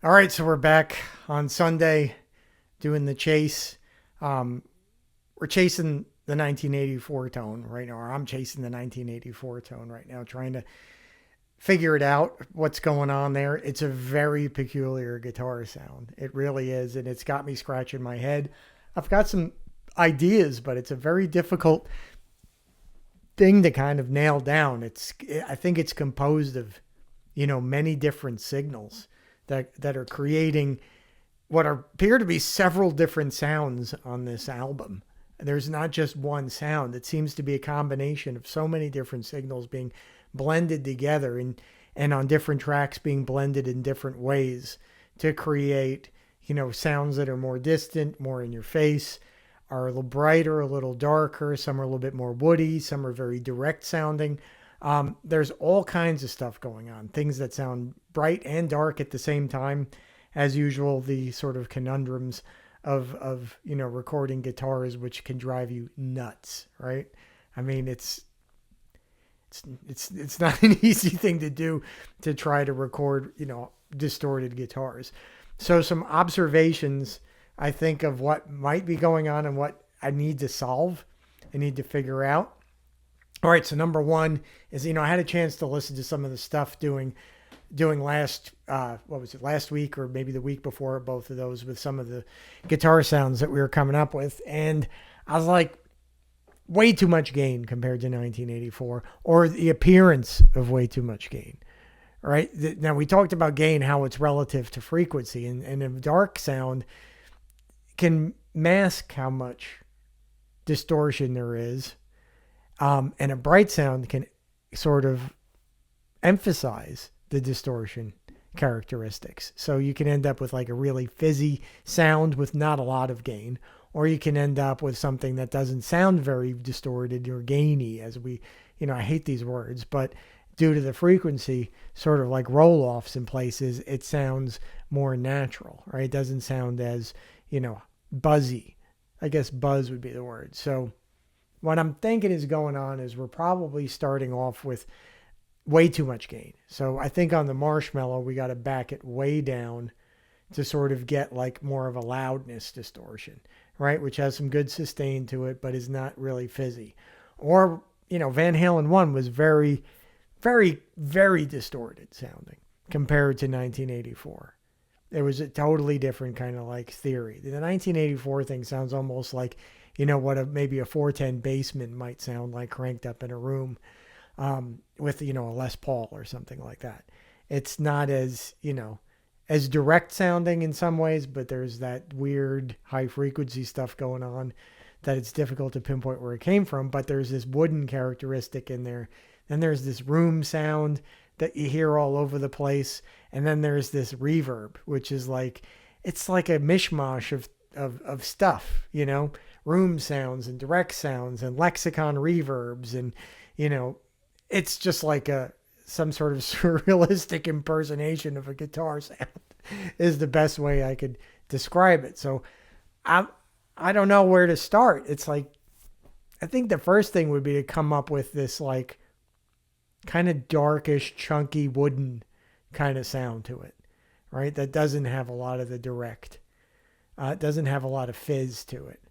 All right, so we're back on Sunday doing the chase. Um, we're chasing the 1984 tone right now, or I'm chasing the 1984 tone right now, trying to figure it out, what's going on there. It's a very peculiar guitar sound. It really is, and it's got me scratching my head. I've got some ideas, but it's a very difficult thing to kind of nail down. I think it's composed of, many different signals that are creating what appear to be several different sounds on this album. There's not just one sound. It seems to be a combination of so many different signals being blended together and on different tracks being blended in different ways to create, sounds that are more distant, more in your face, are a little brighter, a little darker. Some are a little bit more woody. Some are very direct sounding. There's all kinds of stuff going on. Things that sound bright and dark at the same time. As usual, the sort of conundrums of recording guitars, which can drive you nuts, right? I mean, it's not an easy thing to do to try to record distorted guitars. So some observations I think of what might be going on and what I need to solve. I need to figure out. All right, so number one is I had a chance to listen to some of the stuff doing last what was it, last week or maybe the week before, both of those, with some of the guitar sounds that we were coming up with, and I was like, way too much gain compared to 1984, or the appearance of way too much gain. Right now, we talked about gain, how it's relative to frequency, and a dark sound can mask how much distortion there is, and a bright sound can sort of emphasize the distortion characteristics. So you can end up with like a really fizzy sound with not a lot of gain, or you can end up with something that doesn't sound very distorted or gainy, as I hate these words, but due to the frequency, sort of like roll offs in places, it sounds more natural, right? It doesn't sound as, buzzy. I guess buzz would be the word. So what I'm thinking is going on is we're probably starting off with way too much gain. So I think on the Marshmallow, we got to back it way down to sort of get like more of a loudness distortion, right? Which has some good sustain to it, but is not really fizzy. Or, Van Halen 1 was very, very, very distorted sounding compared to 1984. It was a totally different kind of like theory. The 1984 thing sounds almost like, what maybe a 410 bassman might sound like cranked up in a room, with, a Les Paul or something like that. It's not as direct sounding in some ways, but there's that weird high frequency stuff going on that it's difficult to pinpoint where it came from. But there's this wooden characteristic in there. Then there's this room sound that you hear all over the place. And then there's this reverb, which is like, it's like a mishmash of stuff, room sounds and direct sounds and lexicon reverbs. And, it's just like some sort of surrealistic impersonation of a guitar sound is the best way I could describe it. So I don't know where to start. It's like, I think the first thing would be to come up with this like kind of darkish, chunky, wooden kind of sound to it, right? That doesn't have a lot of the direct. It doesn't have a lot of fizz to it.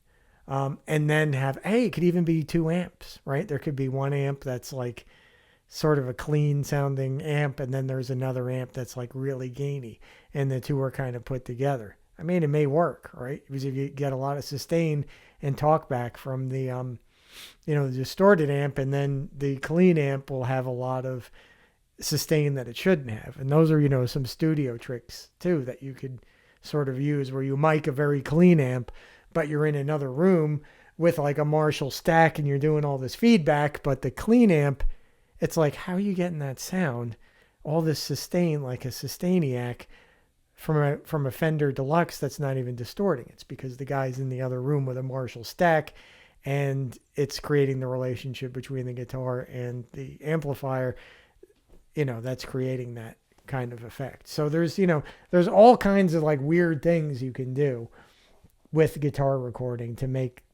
And then it could even be 2 amps, right? There could be 1 amp that's like sort of a clean sounding amp, and then there's another amp that's like really gainy, and the two are kind of put together. I mean, it may work, right? Because if you get a lot of sustain and talk back from the the distorted amp, and then the clean amp will have a lot of sustain that it shouldn't have. And those are, some studio tricks too that you could sort of use, where you mic a very clean amp, but you're in another room with like a Marshall stack and you're doing all this feedback, but the clean amp, it's like, how are you getting that sound, all this sustain, like a Sustainiac from a Fender Deluxe that's not even distorting? It's because the guy's in the other room with a Marshall stack, and it's creating the relationship between the guitar and the amplifier, that's creating that kind of effect. So there's all kinds of like weird things you can do with guitar recording to make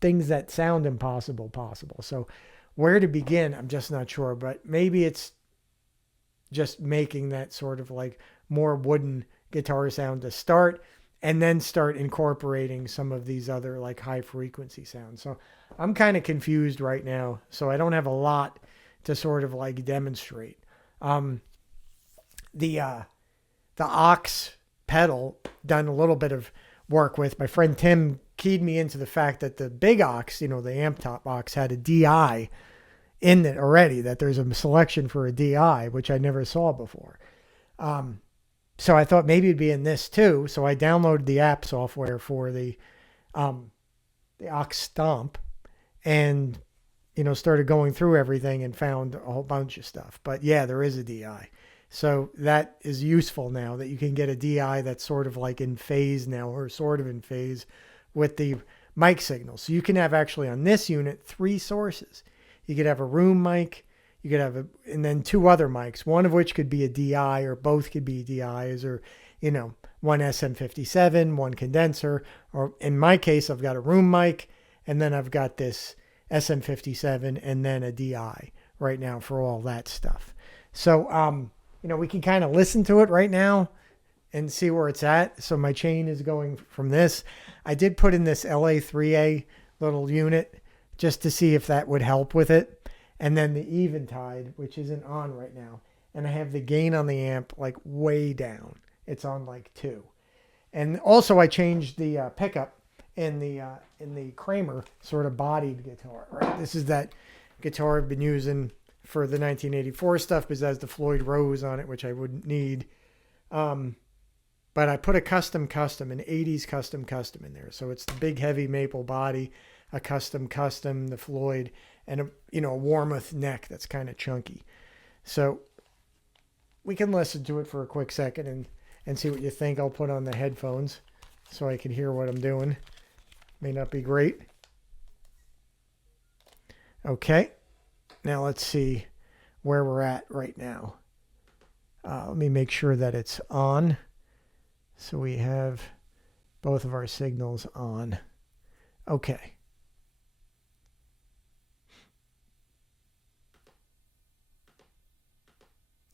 things that sound impossible possible. So where to begin, I'm just not sure, but maybe it's just making that sort of like more wooden guitar sound to start, and then start incorporating some of these other like high frequency sounds. So I'm kind of confused right now. So I don't have a lot to sort of like demonstrate. The aux pedal, done a little bit of work with. My friend Tim keyed me into the fact that the big aux, the amp top aux, had a DI in it already, that there's a selection for a DI, which I never saw before. So I thought maybe it'd be in this too. So I downloaded the app software for the aux Stomp, and started going through everything and found a whole bunch of stuff. But yeah, there is a DI. So that is useful now, that you can get a DI that's sort of like in phase now, or sort of in phase with the mic signal. So you can have actually on this unit 3 sources. You could have a room mic, you could have and then 2 other mics, one of which could be a DI, or both could be DIs, or, one SM57, one condenser, or in my case, I've got a room mic, and then I've got this SM57 and then a DI right now for all that stuff. So, we can kind of listen to it right now and see where it's at. So my chain is going from this. I did put in this LA3A little unit just to see if that would help with it. And then the Eventide, which isn't on right now. And I have the gain on the amp like way down. It's on like 2. And also I changed the pickup in the Kramer sort of bodied guitar. Right? This is that guitar I've been using for the 1984 stuff, because it has the Floyd Rose on it, which I wouldn't need. But I put a custom, an 80s custom in there. So it's the big heavy maple body, a custom, the Floyd, and a Warmoth neck that's kind of chunky. So we can listen to it for a quick second and see what you think. I'll put on the headphones so I can hear what I'm doing. May not be great. Okay. Now let's see where we're at right now. Let me make sure that it's on. So we have both of our signals on. Okay.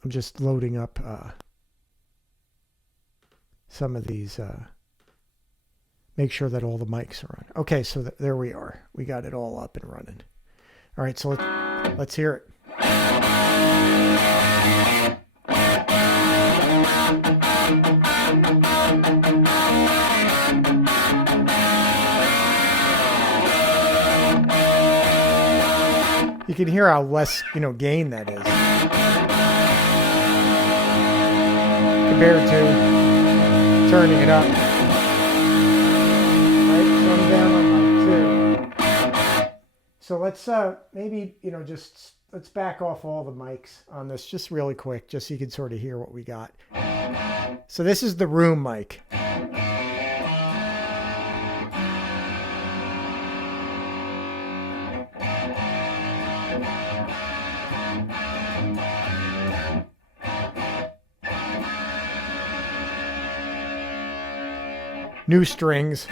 I'm just loading up some of these. Make sure that all the mics are on. Okay, so there we are. We got it all up and running. All right, so let's hear it. You can hear how less, gain that is compared to turning it up. Right, so I'm down on my 2. So let's maybe, let's back off all the mics on this just really quick, just so you can sort of hear what we got. So this is the room mic. New strings.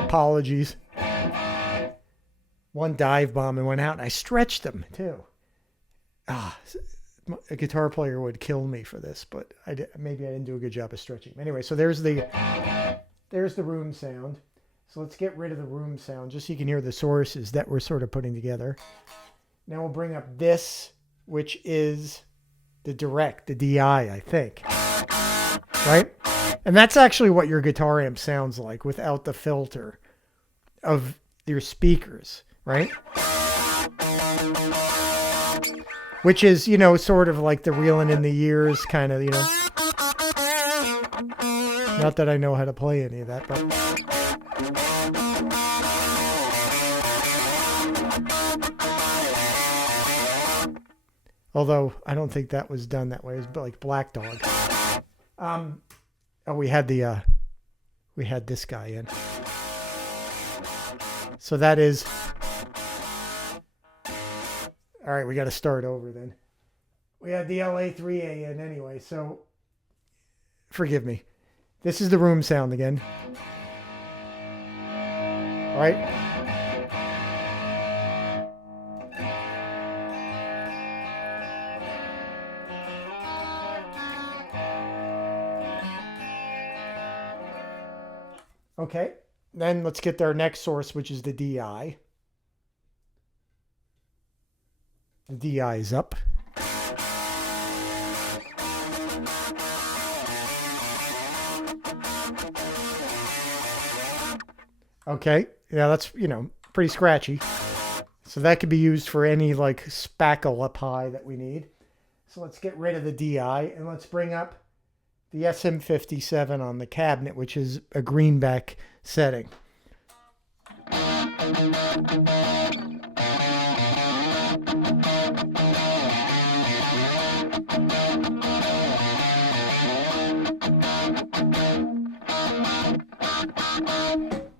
Apologies. One dive bomb and went out, and I stretched them too. A guitar player would kill me for this, but maybe I didn't do a good job of stretching. Anyway, so there's the room sound. So let's get rid of the room sound just so you can hear the sources that we're sort of putting together. Now we'll bring up this, which is the direct, the DI, I think. Right? And that's actually what your guitar amp sounds like without the filter of your speakers, right? Which is, sort of like the reeling in the years kind of, Not that I know how to play any of that, but... Although, I don't think that was done that way. It was like Black Dog. We had this guy in. So that is... All right, we got to start over then. We had the LA3A in anyway, so forgive me. This is the room sound again. All right. Okay, then let's get our next source, which is the DI. The DI is up. Okay, yeah, that's, pretty scratchy. So that could be used for any like spackle up high that we need. So let's get rid of the DI and let's bring up the SM57 on the cabinet, which is a greenback setting.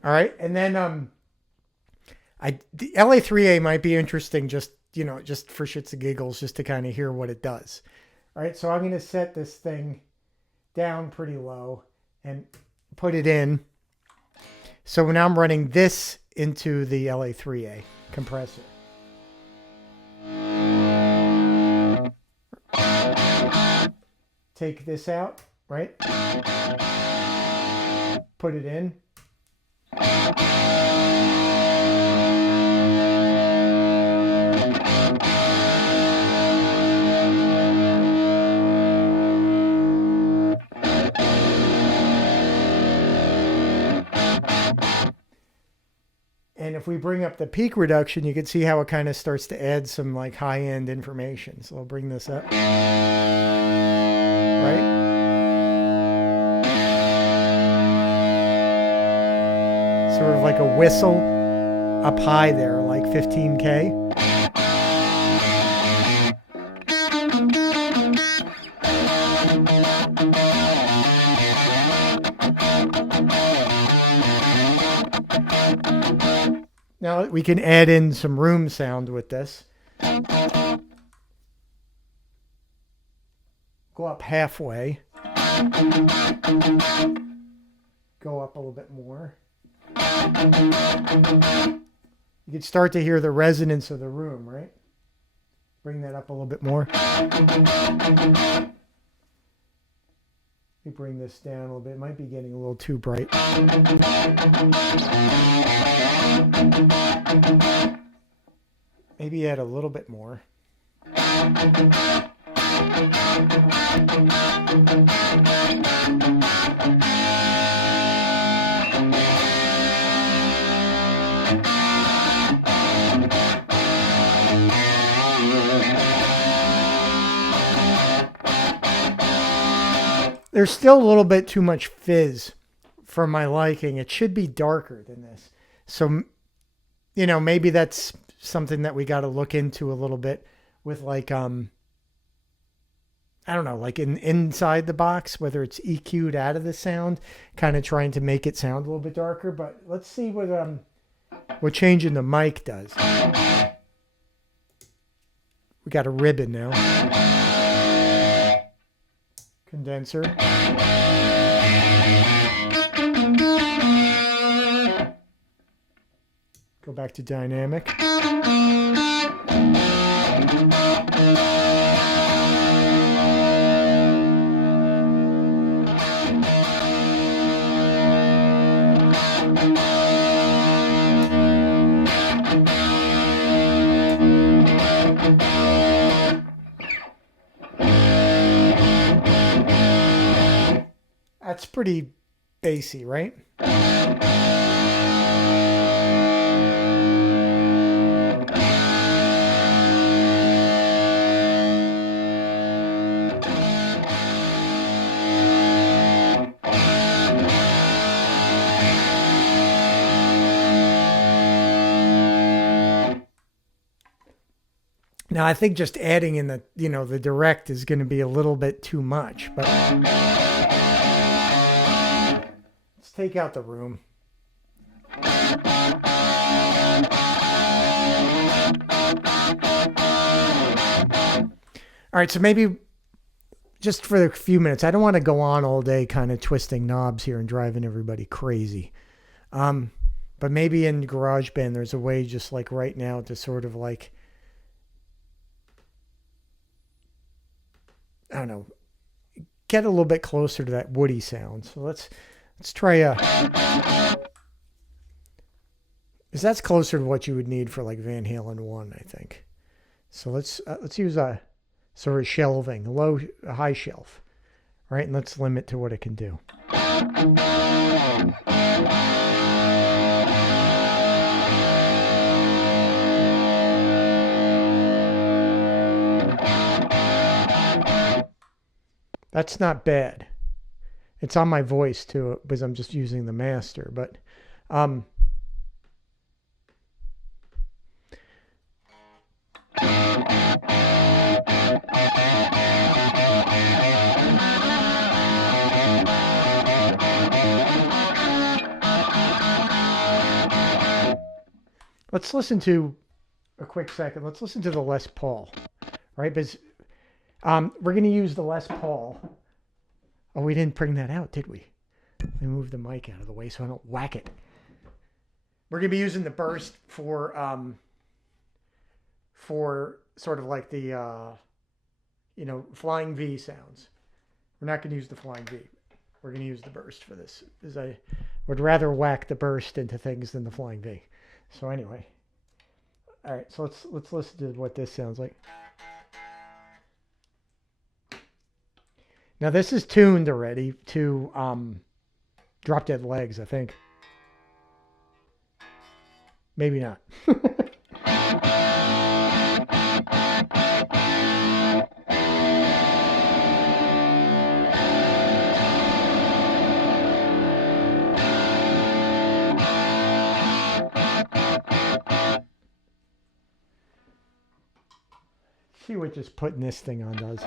All right, and then the LA3A might be interesting, just for shits and giggles, just to kind of hear what it does. All right, so I'm going to set this thing down pretty low and put it in. So now I'm running this into the LA3A compressor. Take this out, right? Put it in. And if we bring up the peak reduction, you can see how it kind of starts to add some like high-end information. So I'll bring this up. Right? Sort of like a whistle up high there, like 15K. Now we can add in some room sound with this. Go up halfway. Go up a little bit more. You can start to hear the resonance of the room, right? Bring that up a little bit more. Let me bring this down a little bit. It might be getting a little too bright. Maybe add a little bit more. There's still a little bit too much fizz for my liking. It should be darker than this. So, maybe that's something that we got to look into a little bit with like, I don't know, like inside the box, whether it's EQ'd out of the sound, kind of trying to make it sound a little bit darker. But let's see what changing the mic does. We got a ribbon now. Condenser. Go back to dynamic. That's pretty bassy, right? Now I think just adding in the, the direct is going to be a little bit too much, but let's take out the room. All right, so maybe just for a few minutes, I don't want to go on all day kind of twisting knobs here and driving everybody crazy. But maybe in GarageBand, there's a way just like right now to sort of like, I don't know, get a little bit closer to that woody sound. So let's Let's try a, because that's closer to what you would need for like Van Halen 1, I think. So let's use a sort of shelving, a high shelf, right? And let's limit to what it can do. That's not bad. It's on my voice too, because I'm just using the master, but let's listen to a quick second. Let's listen to the Les Paul, right? Because we're going to use the Les Paul. Oh, we didn't bring that out, did we? Let me move the mic out of the way so I don't whack it. We're going to be using the burst for sort of like the, flying V sounds. We're not going to use the flying V. We're going to use the burst for this, because I would rather whack the burst into things than the flying V. So anyway, all right. So let's listen to what this sounds like. Now this is tuned already to Drop Dead Legs, I think. Maybe not. See what just putting this thing on does.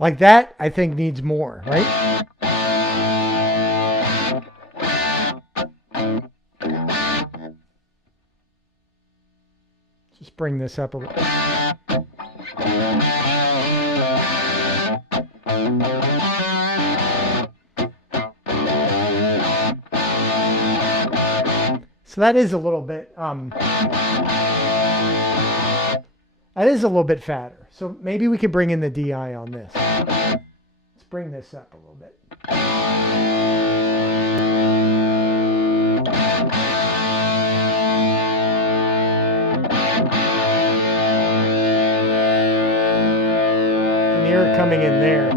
Like that, I think needs more, right? Just bring this up a little. So that is a little bit, fatter. So maybe we could bring in the DI on this. Let's bring this up a little bit. You can hear it coming in there.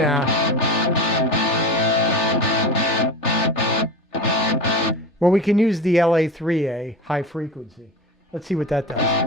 Nah. Well, we can use the LA3A high frequency. Let's see what that does.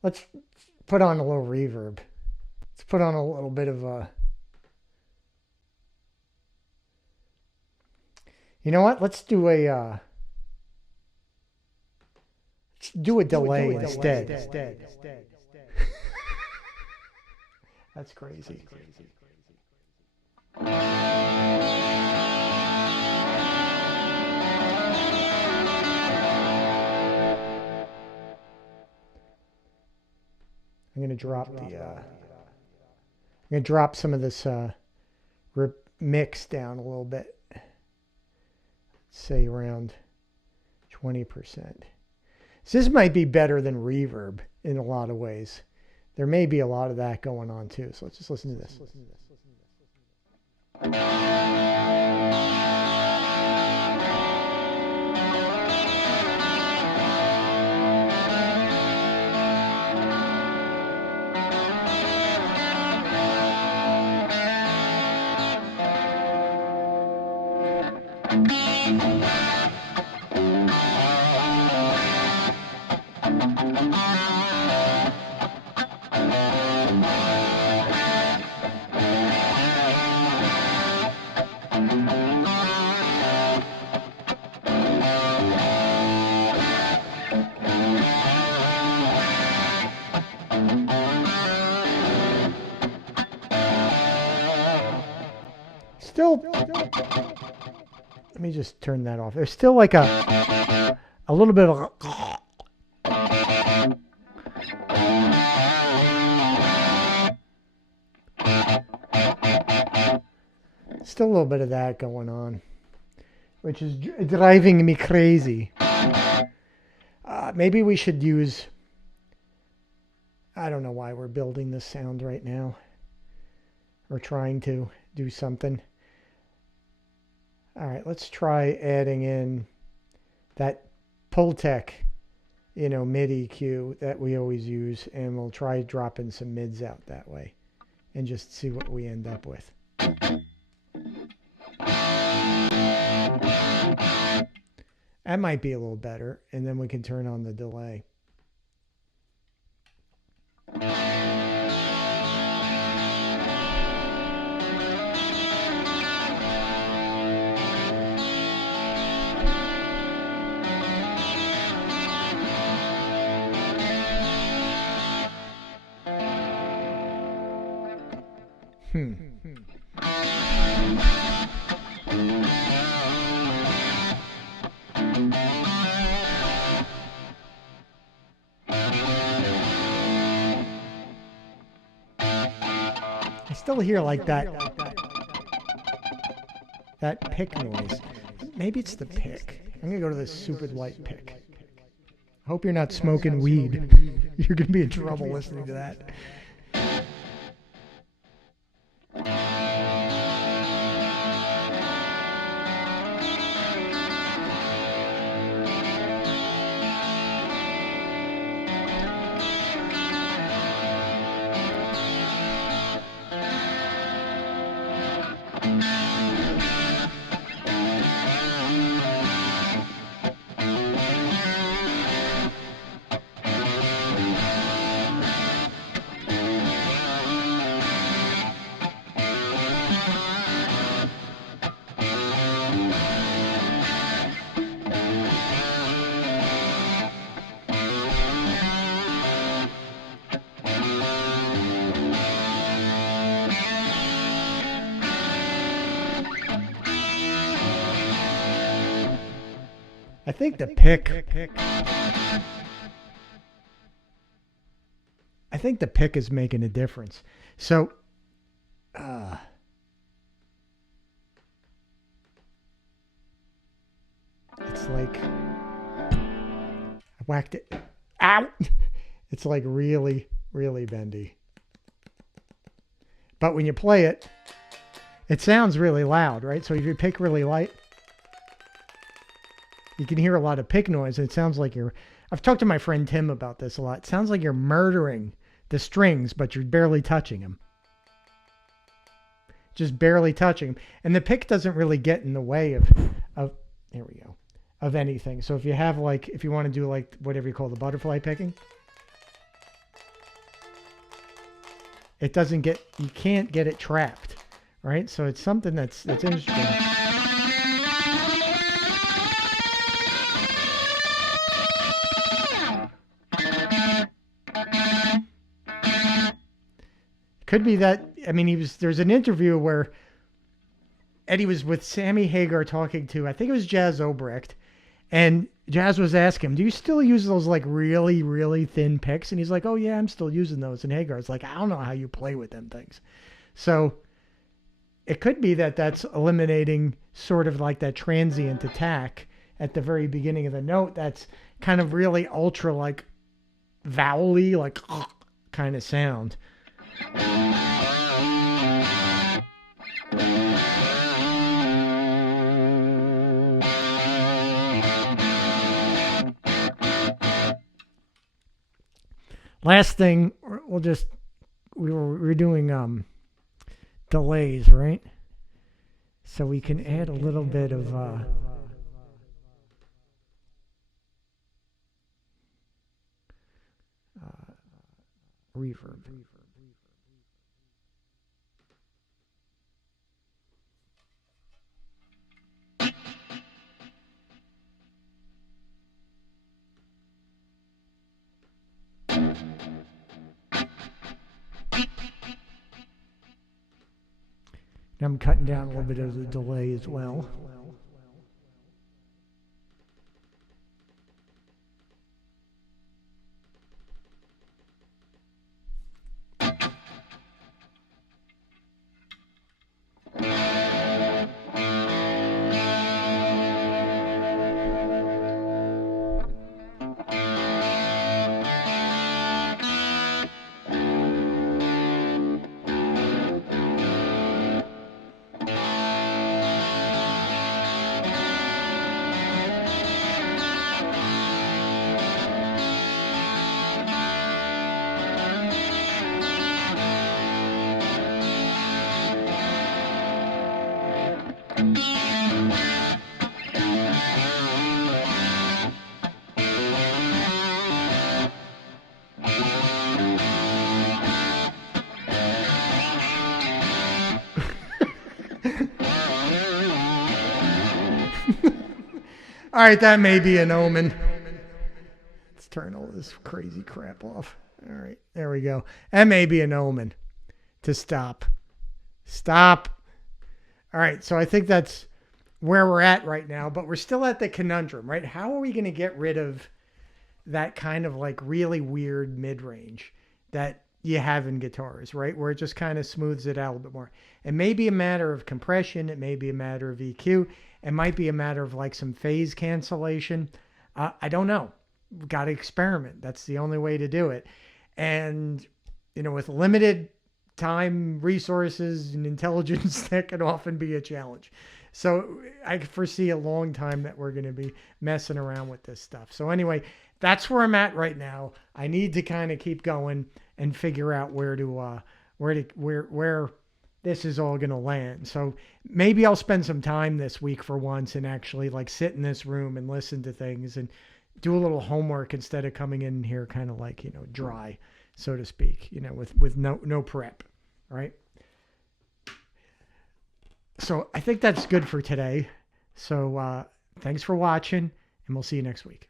Let's put on a little reverb. Let's put on a little bit of a... You know what? Let's do a delay instead. That's crazy. I'm going to drop some of this mix down a little bit. Say around 20%. So this might be better than reverb in a lot of ways. There may be a lot of that going on too. So let's just listen to this. Let me just turn that off. There's still like a little bit of still a little bit of that going on, which is driving me crazy. Maybe we should use, I don't know why we're building this sound right now. We're trying to do something. All right, let's try adding in that Pultec, MIDI cue that we always use, and we'll try dropping some mids out that way and just see what we end up with. That might be a little better, and then we can turn on the delay. I still hear like that pick noise. Maybe it's the pick. I'm gonna go to this super light pick. I hope you're not smoking weed. You're gonna be in trouble listening to that. I think the pick. I think the pick is making a difference. So, it's like I whacked it. Ow! It's like really, really bendy. But when you play it, it sounds really loud, right? So if you pick really light, you can hear a lot of pick noise. It sounds like I've talked to my friend Tim about this a lot. It sounds like you're murdering the strings, but you're barely touching them. Just barely touching them. And the pick doesn't really get in the way of there we go, of anything. So if you have if you want to do whatever you call the butterfly picking, it doesn't you can't get it trapped, right? So it's something that's interesting. Could be that, there's an interview where Eddie was with Sammy Hagar talking to, I think it was Jazz Obrecht, and Jazz was asking him, do you still use those really, really thin picks? And he's like, oh yeah, I'm still using those. And Hagar's like, I don't know how you play with them things. So it could be that that's eliminating sort of like that transient attack at the very beginning of the note. That's kind of really ultra vowel-y, kind of sound. Last thing, we're doing delays, right? So we can add a little bit of reverb. I'm cutting down a little bit of the delay as well. All right, that may be an omen. Let's turn all this crazy crap off. All right, there we go. That may be an omen to stop. Stop. All right, so I think that's where we're at right now, but we're still at the conundrum, right? How are we going to get rid of that kind of like really weird mid-range that you have in guitars, right? Where it just kind of smooths it out a little bit more. It may be a matter of compression. It may be a matter of EQ. It might be a matter of like some phase cancellation. I don't know. We've got to experiment. That's the only way to do it. And, you know, with limited time, resources, and intelligence, that can often be a challenge. So I foresee a long time that we're going to be messing around with this stuff. So anyway, that's where I'm at right now. I need to kind of keep going and figure out where this is all going to land. So maybe I'll spend some time this week for once and actually like sit in this room and listen to things and do a little homework instead of coming in here kind of like, you know, dry, so to speak, you know, with no prep, right? So I think that's good for today. So thanks for watching, and we'll see you next week.